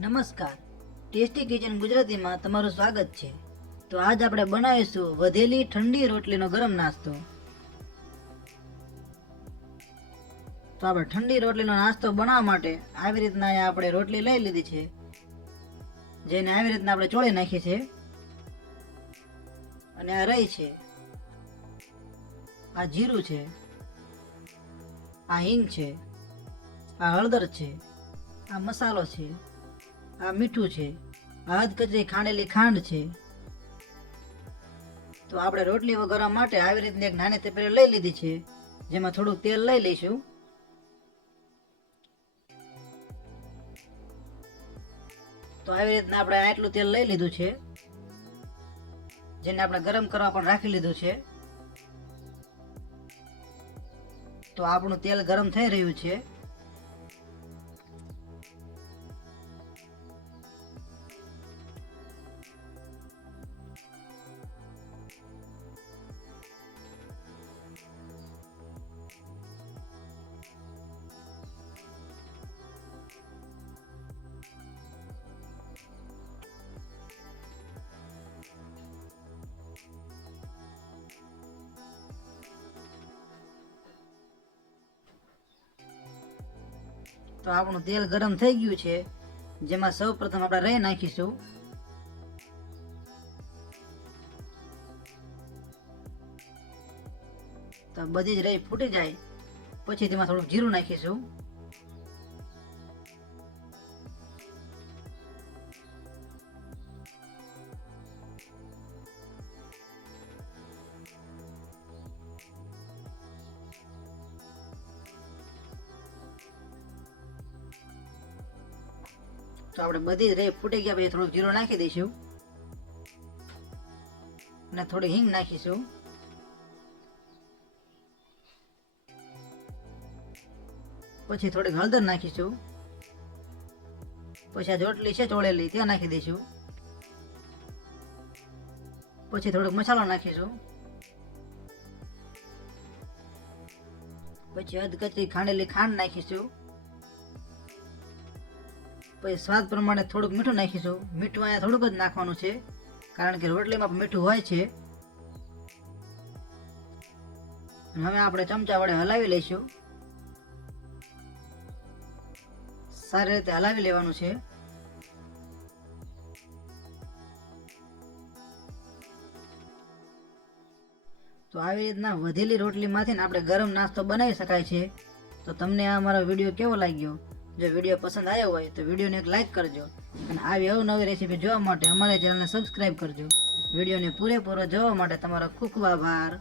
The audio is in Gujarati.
નમસ્કાર. ટેસ્ટી કિચન ગુજરાતીમાં તમારું સ્વાગત છે. તો આજ આપણે બનાવીશું વધેલી ઠંડી રોટલીનો ગરમ નાસ્તો. તો આપણે ઠંડી રોટલીનો નાસ્તો બનાવવા માટે આવી રીતના આપણે રોટલી લઈ લીધી છે. જેને આવી રીતના આપણે ચોળી નાખી છે. અને આ રહી છે. આ જીરું છે. આ હિંગ છે. આ હળદર છે. આ મસાલો છે. આ મીઠું છે. આ હદ કચરી ખાંડેલી ખાંડ છે. તો આપણે રોટલી વઘારવા માટે આવી રીતની એક નાની તપેલી લઈ લીધી છે. જેમાં થોડુંક તેલ લઈ લઈશું. તો આવી રીતના આપણે આટલું તેલ લઈ લીધું છે. જેને આપણે ગરમ કરવા પણ રાખી લીધું છે. તો આપણું તેલ ગરમ થઈ રહ્યું છે. તો આપણું તેલ ગરમ થઈ ગયું છે, જેમાં સૌ પ્રથમ આપણે રહી નાખીશું. તો બધી જ રહી ફૂટી જાય. પછી તેમાં થોડુંક જીરું નાખીશું. તો આપણે બધી જ રે ફૂટી ગયા, પછી થોડુંક જીરું નાખી દઈશું. અને થોડી હિંગ નાખીશું. પછી થોડીક હળદર નાખીશું. પછી આ જોટલી છે ચોળેલી, ત્યાં નાખી દઈશું. પછી થોડોક મસાલો નાખીશું. પછી અધકચરી ખાંડેલી ખાંડ નાખીશું. પછી સ્વાદ પ્રમાણે થોડુંક મીઠું નાખીશું. મીઠું અહીંયા થોડુંક જ નાખવાનું છે. કારણ કે રોટલીમાં મીઠું હોય છે. હવે આપણે ચમચા વડે હલાવી લઈશું. સારી રીતે હલાવી લેવાનું છે. તો આવી રીતના વધેલી રોટલીમાંથી આપણે ગરમ નાસ્તો બનાવી શકાય છે. તો તમને આ મારો વીડિયો કેવો લાગ્યો? જો વીડિયો પસંદ આવ્યો હોય તો વિડીયોને એક લાઇક કરજો. અને આવી અવનવી રેસીપી જોવા માટે અમારી ચેનલને સબસ્ક્રાઇબ કરજો. વિડીયોને પૂરેપૂરો જોવા માટે તમારો ખૂબ ખૂબ આભાર.